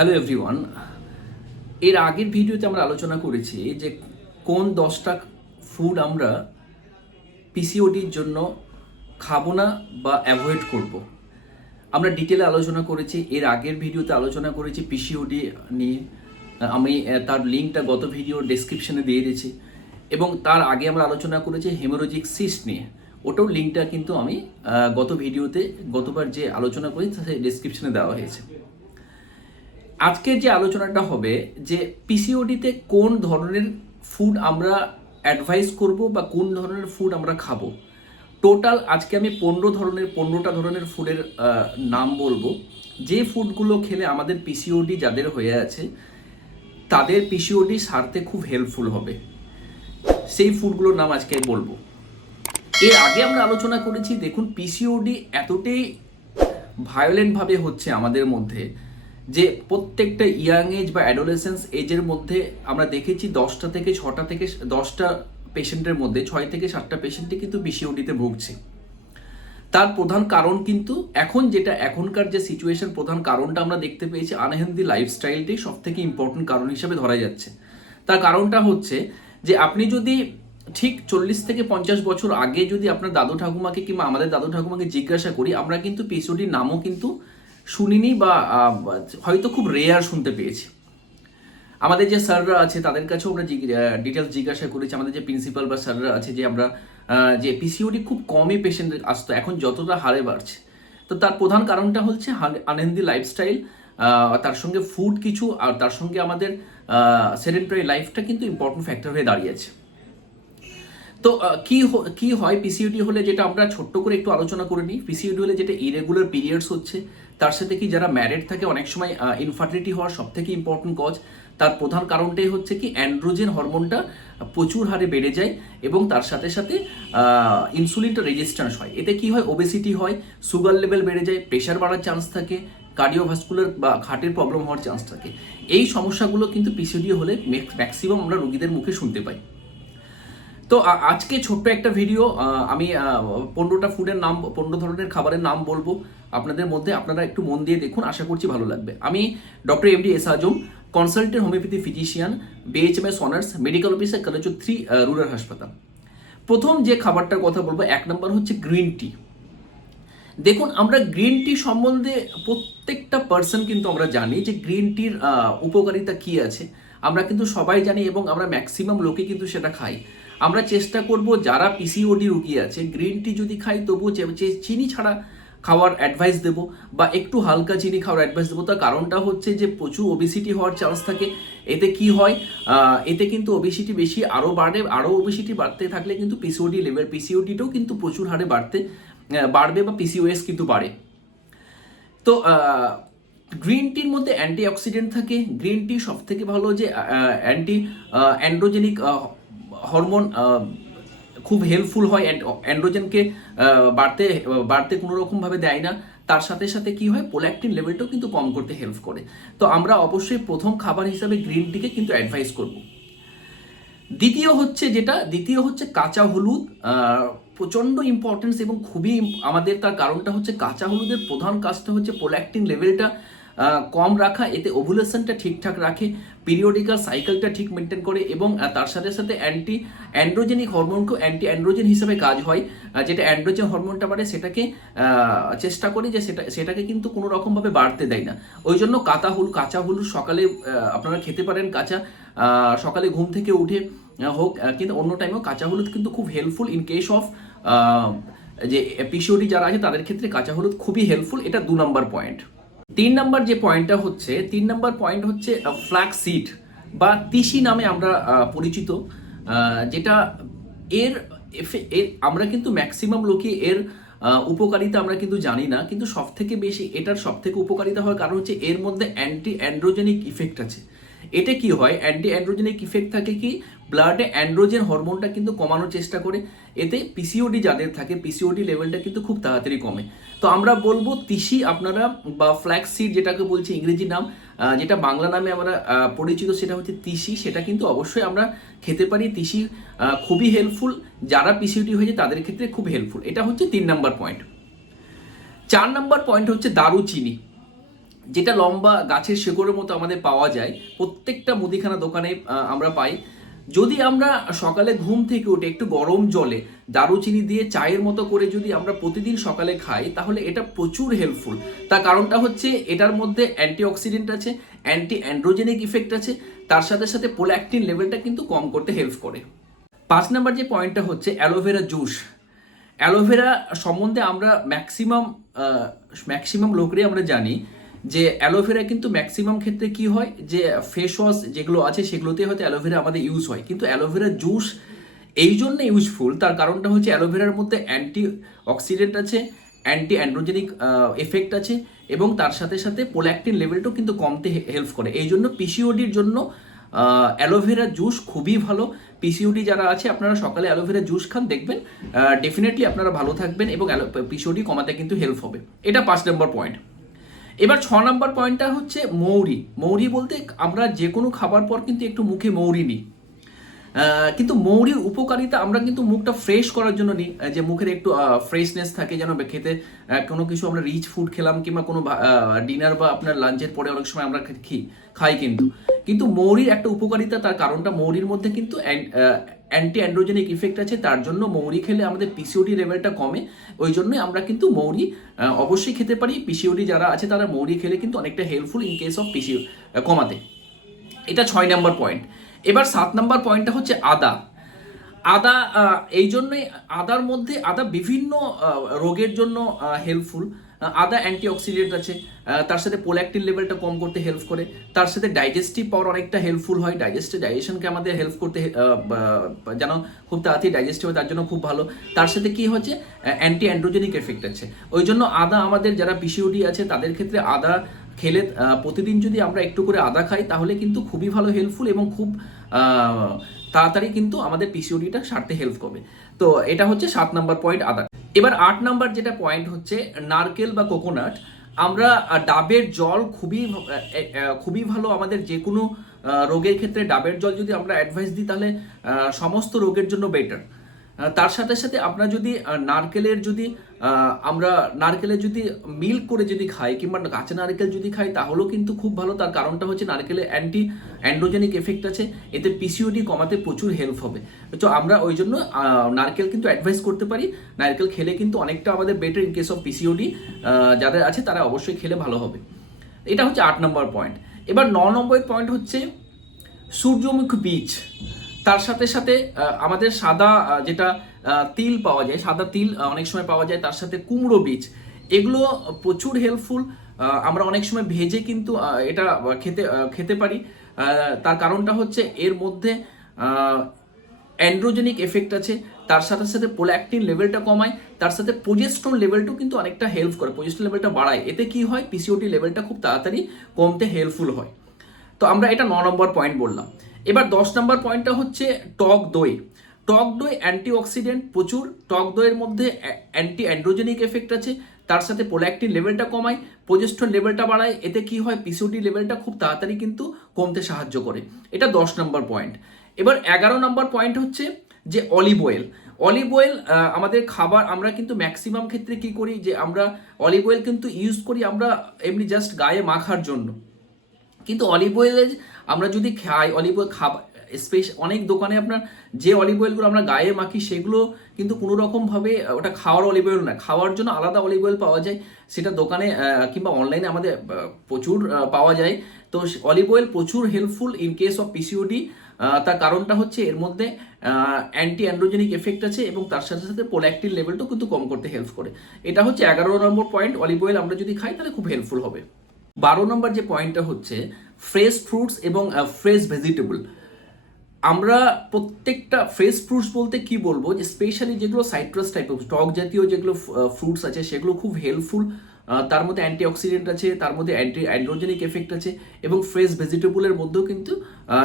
Hello everyone এর আগের ভিডিওতে আমরা আলোচনা করেছি যে কোন দশটা ফুড আমরা পিসিওডির জন্য খাব না বা অ্যাভয়েড করব। আমরা ডিটেলে আলোচনা করেছি, এর আগের ভিডিওতে আলোচনা করেছি পিসিওডি নিয়ে। আমি তার লিঙ্কটা গত ভিডিও ডেসক্রিপশনে দিয়ে দিয়েছি। এবং তার আগে আমরা আলোচনা করেছি হেমোরোজিক সিস্ট নিয়ে। ওটাও লিঙ্কটা কিন্তু আমি গত ভিডিওতে গতবার যে আলোচনা করি সেই ডেসক্রিপশনে দেওয়া হয়েছে। আজকের যে আলোচনাটা হবে যে পিসিওডিতে কোন ধরনের ফুড আমরা অ্যাডভাইস করব বা কোন ধরনের ফুড আমরা খাব? টোটাল আজকে আমি পনেরো ধরনের, পনেরোটা ধরনের ফুডের নাম বলব। যে ফুডগুলো খেলে আমাদের পিসিওডি যাদের হয়ে আছে, তাদের পিসিওডি সারতে খুব হেল্পফুল হবে। সেই ফুডগুলোর নাম আজকে বলব। এর আগে আমরা আলোচনা করেছি, দেখুন পিসিওডি এতটাই ভায়োলেন্টভাবে হচ্ছে আমাদের মধ্যে। যে প্রত্যেকটা ইয়াং এজ বা অ্যাডোলেসেন্স এজের মধ্যে আমরা দেখেছি দশটা থেকে ছটা থেকে দশটা পেশেন্টের মধ্যে ছয় থেকে সাতটা পেশেন্টই কিন্তু পিসিওডিতে ভুগছে। তার প্রধান কারণ কিন্তু এখন যেটা, এখনকার যে সিচুয়েশন প্রধান কারণটা আমরা দেখতে পেয়েছি আনহেলদি লাইফস্টাইলটাই সব থেকে ইম্পর্টেন্ট কারণ হিসেবে ধরা যাচ্ছে। তার কারণটা হচ্ছে যে আপনি যদি ঠিক চল্লিশ থেকে পঞ্চাশ বছর আগে যদি আপনার দাদু ঠাকুমাকে কিংবা আমাদের দাদু ঠাকুমাকে জিজ্ঞাসা করি, আমরা কিন্তু পিসিওডির নামও কিন্তু শুনিনি বা হয়তো খুব রেয়ার শুনতে পেয়েছি। আমাদের যে স্যাররা আছে, তাদের কাছেও আমরা ডিটেলস জিজ্ঞাসা করেছি। আমাদের যে প্রিন্সিপাল বা স্যাররা আছে, যে আমরা যে পিসিওডি খুব কমই পেশেন্ট আসতো। এখন যতটা হারে বাড়ছে। তো তার প্রধান কারণটা হচ্ছে আনহেলদি লাইফস্টাইল তার সঙ্গে ফুড কিছু, আর তার সঙ্গে আমাদের সেডেন্টারি লাইফটা কিন্তু ইম্পর্টেন্ট ফ্যাক্টর হয়ে দাঁড়িয়েছে। তো কি কি হয় পিসিওডি হলে যেটা আমরা ছোট্ট করে একটু আলোচনা করে নিই। পিসিওডি হলে যেটা ইরেগুলার পিরিয়ডস হচ্ছে, তার সাথে কি যারা ম্যারিড থাকে অনেক সময় ইনফার্টিলিটি হওয়ার সব থেকে ইম্পর্টেন্ট কজ তার প্রধান কারণটাই হচ্ছে কি অ্যান্ড্রোজেন হরমোনটা প্রচুর হারে বেড়ে যায় এবং তার সাথে সাথে ইনসুলিনটা রেজিস্ট্যান্স হয়। এতে কি হয়? ওবেসিটি হয় সুগার লেভেল বেড়ে যায় প্রেশার বাড়ার চান্স থাকে কার্ডিওভাস্কুলার বা হার্টের প্রবলেম হওয়ার চান্স থাকে। এই সমস্যাগুলো কিন্তু পিসিওডি হলে ম্যাক্সিমাম আমরা রোগীদের মুখে শুনতে পাই। তো আজকে ছোট্ট একটা ভিডিও আমি পনেরোটা ফুডের নাম পনেরো ধরনের খাবারের নাম বলব। আপনাদের মধ্যে আপনারা একটু মন দিয়ে দেখুন, আশা করছি ভালো লাগবে। আমি doctor M D S Azam consultant homoeopathy physician BHMS honours medical officer college three rural হাসপাতাল। প্রথম যে খাবারটার কথা বলব, এক নম্বর হচ্ছে গ্রিন টি দেখুন, আমরা গ্রিন টি সম্বন্ধে প্রত্যেকটা পার্সন কিন্তু আমরা জানি যে গ্রিন টির উপকারিতা কি আছে। আমরা কিন্তু সবাই জানি এবং আমরা ম্যাক্সিমাম লোকে কিন্তু সেটা খাই। আমরা চেষ্টা করব যারা পিসিওডি রুগী আছে গ্রিন টি যদি খাই তবুও চিনি ছাড়া খাওয়ার অ্যাডভাইস দেবো বা একটু হালকা চিনি খাওয়ার অ্যাডভাইস দেবো, তার কারণটা হচ্ছে যে প্রচুর ওবিসিটি হওয়ার চান্স থাকে। এতে কি হয়? এতে কিন্তু ওবিসিটি বেশি আরও বাড়ে আরও ওবিসিটি বাড়তে থাকলে কিন্তু পিসিওডি লেভেল পিসিওডিটাও কিন্তু প্রচুর হারে বাড়তে বাড়বে বা পিসিওএস কিন্তু বাড়ে। তো গ্রিন টির মধ্যে অ্যান্টি অক্সিডেন্ট থাকে। গ্রিন টি সব থেকে ভালো যে অ্যান্টি অ্যান্ড্রোজেনিক হরমোন খুব হেল্পফুল হয় অ্যান্ড্রোজেনকে বাড়তে বাড়তে কোনো রকমভাবে দেয় না। তার সাথে সাথে কি হয়? পোল্যাক্টিন লেভেলটাও কিন্তু কম করতে হেল্প করে। তো আমরা অবশ্যই প্রথম খাবার হিসাবে গ্রিন টিকে কিন্তু অ্যাডভাইস করব। দ্বিতীয় হচ্ছে যেটা? দ্বিতীয় হচ্ছে কাঁচা হলুদ। প্রচণ্ড ইম্পর্টেন্স এবং খুবই আমাদের তার কারণটা হচ্ছে কাঁচা হলুদের প্রধান কাজটা হচ্ছে পোল্যাক্টিন লেভেলটা কম রাখা, এতে ওভুলেশনটা ঠিকঠাক রাখে পিরিয়ডিক্যাল সাইকেলটা ঠিক মেনটেন করে এবং তার সাথে সাথে অ্যান্টি অ্যান্ড্রোজেনিক হরমোনকেও অ্যান্টি অ্যান্ড্রোজেন হিসেবে কাজ হয়। যেটা অ্যান্ড্রোজেন হরমোনটা বাড়ে, সেটাকে চেষ্টা করি যে সেটা, সেটাকে কিন্তু কোনো রকমভাবে বাড়তে দেয় না। ওই জন্য কাঁচা হলুদ কাঁচা হলুদ সকালে আপনারা খেতে পারেন কাঁচা সকালে ঘুম থেকে উঠে হোক কিন্তু অন্য টাইমেও কাঁচা হলুদ কিন্তু খুব হেল্পফুল ইন কেস অফ যে, পিসিওডি যারা আছে, তাদের ক্ষেত্রে কাঁচা হলুদ খুবই হেল্পফুল এটা দু নম্বর পয়েন্ট তিন নম্বর যে পয়েন্টটা হচ্ছে, তিন নম্বর পয়েন্ট হচ্ছে ফ্ল্যাক্স সিড বা তিসি নামে আমরা পরিচিত যেটা এর এর আমরা কিন্তু ম্যাক্সিমাম লোকে এর উপকারিতা আমরা কিন্তু জানি না, কিন্তু সব থেকে বেশি এটার সব থেকে উপকারিতা হওয়ার কারণ হচ্ছে এর মধ্যে অ্যান্টি অ্যান্ড্রোজেনিক ইফেক্ট আছে। এটা কি হয়? অ্যান্টি অ্যান্ড্রোজেনিক ইফেক্ট থাকে কি? ব্লাডে অ্যান্ড্রোজেন হরমোনটা কিন্তু কমানোর চেষ্টা করে, এতে পিসিওডি যাদের থাকে পিসিওডি লেভেলটা কিন্তু খুব তাড়াতাড়ি কমে। তো আমরা বলব তিসি, আপনারা, বা ফ্ল্যাক্স সিড যেটাকে বলছি ইংরেজি নাম যেটা বাংলা নামে আমরা পরিচিত, সেটা হচ্ছে তিসি। সেটা কিন্তু অবশ্যই আমরা খেতে পারি। তিসি খুবই হেল্পফুল যারা পিসিওডি হয়েছে, তাদের ক্ষেত্রে খুব হেল্পফুল এটা হচ্ছে তিন নাম্বার পয়েন্ট চার নাম্বার পয়েন্ট হচ্ছে দারুচিনি, যেটা লম্বা গাছের শেকড়ের মতো আমাদের পাওয়া যায়। প্রত্যেকটা মুদিখানা দোকানে আমরা পাই। যদি আমরা সকালে ঘুম থেকে উঠে একটু গরম জলে দারুচিনি দিয়ে চায়ের মতো করে যদি আমরা প্রতিদিন সকালে খাই, তাহলে এটা প্রচুর হেল্পফুল তার কারণটা হচ্ছে এটার মধ্যে অ্যান্টিঅক্সিডেন্ট আছে অ্যান্টি অ্যান্ড্রোজেনিক ইফেক্ট আছে, তার সাথে সাথে পোল্যাক্টিন লেভেলটা কিন্তু কম করতে হেল্প করে। পাঁচ নাম্বার যে পয়েন্টটা হচ্ছে অ্যালোভেরা জুস অ্যালোভেরা সম্বন্ধে আমরা ম্যাক্সিমাম ম্যাক্সিমাম লোকরাই আমরা জানি যে অ্যালোভেরা কিন্তু ম্যাক্সিমাম ক্ষেত্রে কি হয়? যে ফেস ওয়াশ যেগুলো আছে, সেগুলোতে হয়তো অ্যালোভেরা আমাদের ইউজ হয়। কিন্তু অ্যালোভেরা জুস এই জন্য ইউজফুল তার কারণটা হচ্ছে অ্যালোভেরার মধ্যে অ্যান্টি অক্সিডেন্ট আছে অ্যান্টি অ্যান্ড্রোজেনিক এফেক্ট আছে এবং তার সাথে সাথে পোল্যাক্টিন লেভেলটাও কিন্তু কমতে হেল্প করে। এই জন্য পিসিওডির জন্য অ্যালোভেরা জুস খুবই ভালো। পিসিওডি যারা আছে, আপনারা সকালে অ্যালোভেরা জুস খান, দেখবেন ডেফিনেটলি আপনারা ভালো থাকবেন এবং পিসিওডি কমাতে কিন্তু হেল্প হবে। এটা পাঁচ নম্বর পয়েন্ট এবার ছ নম্বর পয়েন্টটা হচ্ছে মৌরি। মৌরি বলতে আমরা যে কোনো খাবার পর কিন্তু একটু মুখে মৌরি নিই। কিন্তু মৌরির উপকারিতা আমরা কিন্তু মুখটা ফ্রেশ করার জন্য নিই যে মুখের একটু ফ্রেশনেস থাকে যেন খেতে কোনো কিছু আমরা রিচ ফুড খেলাম কিংবা কোনো ডিনার বা আপনার লাঞ্চের পরে অনেক সময় আমরা খি খাই কিন্তু। কিন্তু মৌরির একটা উপকারিতা তার কারণটা মৌরির মধ্যে কিন্তু অ্যান্টি অ্যান্ড্রোজেনিক ইফেক্ট আছে, তার জন্য মৌরি খেলে আমাদের পিসিওডি লেভেলটা কমে। ওই জন্যই আমরা কিন্তু মৌরি অবশ্যই খেতে পারি। পিসিওডি যারা আছে, তারা মৌরি খেলে কিন্তু অনেকটা helpful in case of PCO কমাতে। এটা ছয় নাম্বার পয়েন্ট এবার সাত নম্বর পয়েন্টটা হচ্ছে আদা। আদা এই জন্যই আদার মধ্যে, আদা বিভিন্ন রোগের জন্য হেল্পফুল আদা অ্যান্টিঅক্সিডেন্ট আছে। তার সাথে পোল্যাক্টিন লেভেলটা কম করতে হেল্প করে। তার সাথে ডাইজেস্টিভ পাওয়ার অনেকটা হেল্পফুল হয়। ডাইজেস্টিভ ডাইজেশনকে আমাদের হেল্প করতে যেন খুব তাড়াতাড়ি ডাইজেস্ট হয়, তার জন্য খুব ভালো। তার সাথে কি হচ্ছে? অ্যান্টি অ্যান্ড্রোজেনিক এফেক্ট আছে। ওই জন্য আদা আমাদের যারা পিসিওডি আছে, তাদের ক্ষেত্রে আদা খেলে প্রতিদিন যদি আমরা একটু করে আদা খাই, তাহলে কিন্তু খুবই ভালো হেল্পফুল এবং খুব তাড়াতাড়ি কিন্তু আমাদের পিসিওডিটা সারতে হেল্প করবে। তো এটা হচ্ছে সাত নম্বর পয়েন্ট আদা এবার আট নাম্বার যেটা পয়েন্ট হচ্ছে, নারকেল বা কোকোনাট আমরা ডাবের জল খুবই খুবই ভালো আমাদের যে কোনো রোগের ক্ষেত্রে ডাবের জল যদি আমরা অ্যাডভাইস দিই, তাহলে সমস্ত রোগের জন্য বেটার তার সাথে সাথে আমরা যদি নারকেলের যদি আমরা নারকেলের যদি মিল্ক করে যদি খাই কিংবা কাঁচা নারকেল যদি খাই, তাহলেও কিন্তু খুব ভালো। তার কারণটা হচ্ছে নারকেলে অ্যান্টি, অ্যান্ড্রোজেনিক এফেক্ট আছে। এতে পিসিওডি কমাতে প্রচুর হেল্প হবে। তো আমরা ওই জন্য নারকেল কিন্তু অ্যাডভাইস করতে পারি। নারকেল খেলে কিন্তু অনেকটা আমাদের better in case of PCOD যাদের আছে তারা অবশ্যই খেলে ভালো হবে। এটা হচ্ছে আট নম্বর পয়েন্ট এবার ন নম্বর পয়েন্ট হচ্ছে সূর্যমুখী বীজ। তার সাথে সাথে আমাদের সাদা যেটা তিল পাওয়া যায়, সাদা তিল অনেক সময় পাওয়া যায়, তার সাথে কুমড়ো বীজ। এগুলো প্রচুর হেল্পফুল আমরা অনেক সময় ভেজে কিন্তু এটা খেতে খেতে পারি। তার কারণটা হচ্ছে এর মধ্যে অ্যান্ড্রোজেনিক এফেক্ট আছে, তার সাথে সাথে পোল্যাক্টিন লেভেলটা কমায়, তার সাথে প্রোজেস্ট্রন লেভেলটাও কিন্তু অনেকটা হেল্প করে প্রোজেস্ট্রন লেভেলটা বাড়ায়। এতে কি হয়? পিসিওটি লেভেলটা খুব তাড়াতাড়ি কমতে হেল্পফুল হয়। তো আমরা এটা ন নম্বর পয়েন্ট বললাম। এবার দশ নম্বর পয়েন্টটা হচ্ছে টক দই। টক দই অ্যান্টিঅক্সিডেন্ট প্রচুর। টক দইয়ের মধ্যে অ্যান্টি অ্যান্ড্রোজেনিক এফেক্ট আছে। তার সাথে পোল্যাক্টিন লেভেলটা কমায় প্রোজেস্ট্রন লেভেলটা বাড়ায়। এতে কি হয়? পিসিওটি লেভেলটা খুব তাড়াতাড়ি কিন্তু কমতে সাহায্য করে। এটা দশ নম্বর পয়েন্ট। এবার এগারো নম্বর পয়েন্ট হচ্ছে যে অলিভ অয়েল অলিভ অয়েল আমাদের খাবার, আমরা কিন্তু ম্যাক্সিমাম ক্ষেত্রে কি করি? যে আমরা অলিভ অয়েল কিন্তু ইউজ করি আমরা এমনি জাস্ট গায়ে মাখার জন্য। কিন্তু অলিভ অয়েলে আমরা যদি খাই অলিভ অয়েল খাবার স্পেশ অনেক দোকানে আপনার যে অলিভ অয়েলগুলো আমরা গায়ে মাখি, সেগুলো কিন্তু কোনো রকমভাবে ওটা খাওয়ার অলিভ অয়েল না। খাওয়ার জন্য আলাদা অলিভ অয়েল পাওয়া যায়। সেটা দোকানে কিংবা অনলাইনে আমাদের প্রচুর পাওয়া যায়। তো অলিভ অয়েল প্রচুর helpful in case of PCOD তার কারণটা হচ্ছে এর মধ্যে অ্যান্টি অ্যান্ড্রোজেনিক এফেক্ট আছে এবং তার সাথে সাথে পোল্যাক্টিন লেভেলটাও কিন্তু কম করতে হেল্প করে। এটা হচ্ছে এগারো নম্বর পয়েন্ট অলিভ অয়েল আমরা যদি খাই, তাহলে খুব হেল্পফুল হবে। বারো নম্বর যে পয়েন্টটা হচ্ছে ফ্রেশ ফ্রুটস এবং ফ্রেশ ভেজিটেবল আমরা প্রত্যেকটা ফ্রেশ ফ্রুটস বলতে কি বলব? যে স্পেশালি যেগুলো সাইট্রাস টাইপ অফ টক জাতীয় যেগুলো ফ্রুটস আছে, সেগুলো খুব হেল্পফুল তার মধ্যে অ্যান্টিঅক্সিডেন্ট আছে, তার মধ্যে অ্যান্টি অ্যান্ড্রোজেনিক এফেক্ট আছে এবং ফ্রেশ ভেজিটেবলের মধ্যেও কিন্তু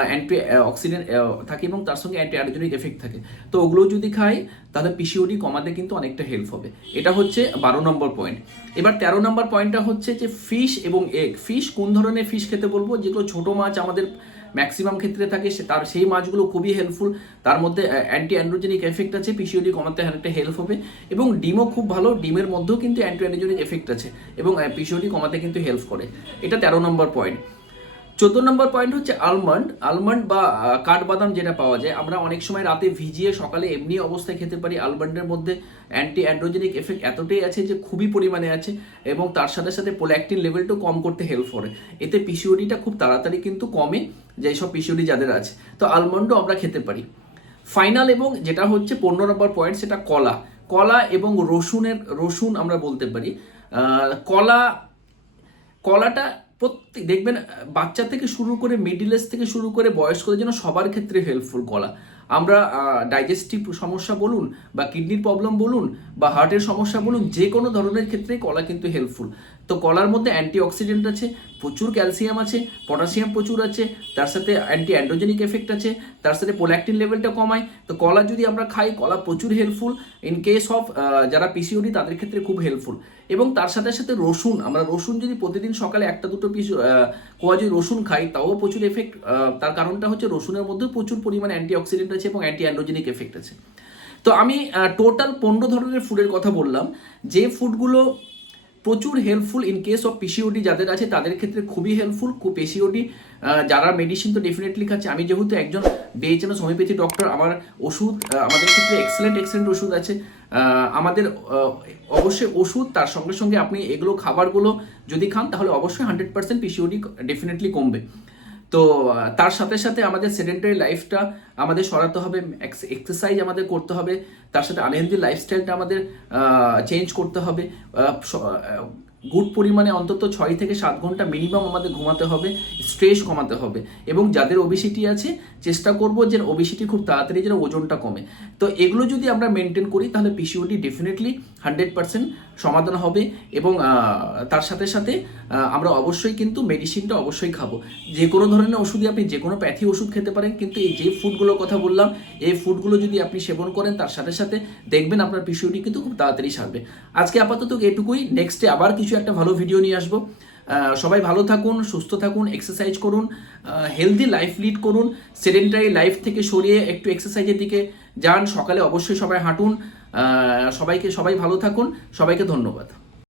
অ্যান্টি অক্সিডেন্ট থাকে এবং তার সঙ্গে অ্যান্টি অ্যান্ড্রোজেনিক এফেক্ট থাকে। তো ওগুলো যদি খাই তাহলে পিসিওডি কমাতে কিন্তু অনেকটা হেল্প হবে। এটা হচ্ছে বারো নম্বর পয়েন্ট এবার তেরো নম্বর পয়েন্টটা হচ্ছে যে ফিশ এবং এগ ফিশ কোন ধরনের ফিশ খেতে বলব? যেগুলো ছোট মাছ আমাদের ম্যাক্সিমাম ক্ষেত্রে থাকে, সে- তার সেই মাছগুলো খুবই হেল্পফুল তার মধ্যে অ্যান্টি অ্যান্ড্রোজেনিক এফেক্ট আছে পিসিওডি কমাতে অনেকটা হেল্প হবে। এবং ডিমও খুব ভালো, ডিমের মধ্যেও কিন্তু অ্যান্টি অ্যান্ড্রোজেনিক এফেক্ট আছে। এবং পিসিওডি কমাতে কিন্তু হেল্প করে। এটা তেরো নম্বর পয়েন্ট চোদ্দ নম্বর পয়েন্ট হচ্ছে আলমন্ড আলমন্ড বা কাঠবাদাম যেটা পাওয়া যায়। আমরা অনেক সময় রাতে ভিজিয়ে সকালে এমনি অবস্থায় খেতে পারি। আলমন্ডের মধ্যে অ্যান্টি অ্যান্ড্রোজেনিক এফেক্ট এতটাই আছে যে খুবই পরিমাণে আছে এবং তার সাথে সাথে পোল্যাক্টিন লেভেলটাও কম করতে হেল্প করে। এতে পিসিওডিটা খুব তাড়াতাড়ি কিন্তু কমে যেসব পিসিওডি যাদের আছে। তো আলমন্ডও আমরা খেতে পারি। ফাইনাল এবং যেটা হচ্ছে পনেরো নম্বর পয়েন্ট সেটা কলা। কলা এবং রসুনের, রসুন আমরা বলতে পারি। কলা, কলাটা প্রত্যেক দেখবেন বাচ্চা থেকে শুরু করে মিডিল এজ থেকে শুরু করে বয়স্কদের জন্য সবার ক্ষেত্রে হেল্পফুল কলা আমরা ডাইজেস্টিভ সমস্যা বলুন বা কিডনির প্রবলেম বলুন বা হার্টের সমস্যা বলুন যে কোনো ধরনের ক্ষেত্রেই কলা কিন্তু হেল্পফুল তো কলার মধ্যে অ্যান্টিঅক্সিডেন্ট আছে, প্রচুর ক্যালসিয়াম আছে, পটাশিয়াম প্রচুর আছে, তার সাথে অ্যান্টি অ্যান্ড্রোজেনিক এফেক্ট আছে, তার সাথে পোল্যাক্টিন লেভেলটা কমায় তো কলা যদি আমরা খাই, কলা প্রচুর হেল্পফুল ইন কেস অফ যারা পিসিওডি তাদের ক্ষেত্রে খুব হেল্পফুল এবং তার সাথে সাথে রসুন, আমরা রসুন যদি প্রতিদিন সকালে একটা দুটো পিস কোয়া যদি রসুন খাই, তাও প্রচুর এফেক্ট তার কারণটা হচ্ছে রসুনের মধ্যে প্রচুর পরিমাণে অ্যান্টি অক্সিডেন্ট আছে এবং অ্যান্টি অ্যান্ড্রোজেনিক এফেক্ট আছে। তো আমি টোটাল পনেরো ধরনের ফুডের কথা বললাম। যে ফুডগুলো প্রচুর helpful in case of PCOD যাদের আছে, তাদের ক্ষেত্রে খুবই হেল্পফুল পিসিওডি যারা মেডিসিন তো ডেফিনেটলি খাচ্ছে। আমি যেহেতু একজন বিএইচএমএস হোমিওপ্যাথি ডক্টর আমার ওষুধ আমাদের ক্ষেত্রে এক্সেলেন্ট এক্সেলেন্ট ওষুধ আছে। আমাদের অবশ্যই ওষুধ, তার সঙ্গে সঙ্গে আপনি এগুলো খাবারগুলো যদি খান, তাহলে অবশ্যই হান্ড্রেড পার্সেন্ট পিসিওডি ডেফিনেটলি কমবে। তো তার সাথে সাথে আমাদের সেডেন্টারি লাইফটা আমাদের সরাতে হবে এক্সারসাইজ আমাদের করতে হবে, তার সাথে আনহেলদি লাইফস্টাইলটা আমাদের চেঞ্জ করতে হবে গুড পরিমাণে অন্তত ছয় থেকে সাত ঘণ্টা মিনিমাম আমাদের ঘুমাতে হবে স্ট্রেস কমাতে হবে এবং যাদের ওবিসিটি আছে, চেষ্টা করব যে ওবিসিটি খুব তাড়াতাড়ি যেন ওজনটা কমে। তো এগুলো যদি আমরা মেনটেন করি, তাহলে পিসিওডি ডেফিনেটলি হান্ড্রেড পার্সেন্ট সমাধান হবে এবং তার সাথে সাথে আমরা অবশ্যই কিন্তু মেডিসিনটা অবশ্যই খাব। যে কোনো ধরনের ওষুধই আপনি যে কোনো প্যাথি ওষুধ খেতে পারেন, কিন্তু এই যে ফুডগুলোর কথা বললাম, এই ফুডগুলো যদি আপনি সেবন করেন, তার সাথে সাথে দেখবেন আপনার পিসিওডি কিন্তু খুব তাড়াতাড়ি সারবে। আজকে আপাতত এটুকুই নেক্সটে আবার কিছু একটা ভালো ভিডিও নিয়ে আসব। সবাই ভালো থাকুন, সুস্থ থাকুন এক্সারসাইজ করুন হেলদি লাইফ লিড করুন সেডেন্টারি লাইফ থেকে সরিয়ে একটু এক্সারসাইজের দিকে যান, সকালে অবশ্যই সবাই হাঁটুন। সবাইকে সবাই ভালো থাকুন। সবাইকে ধন্যবাদ।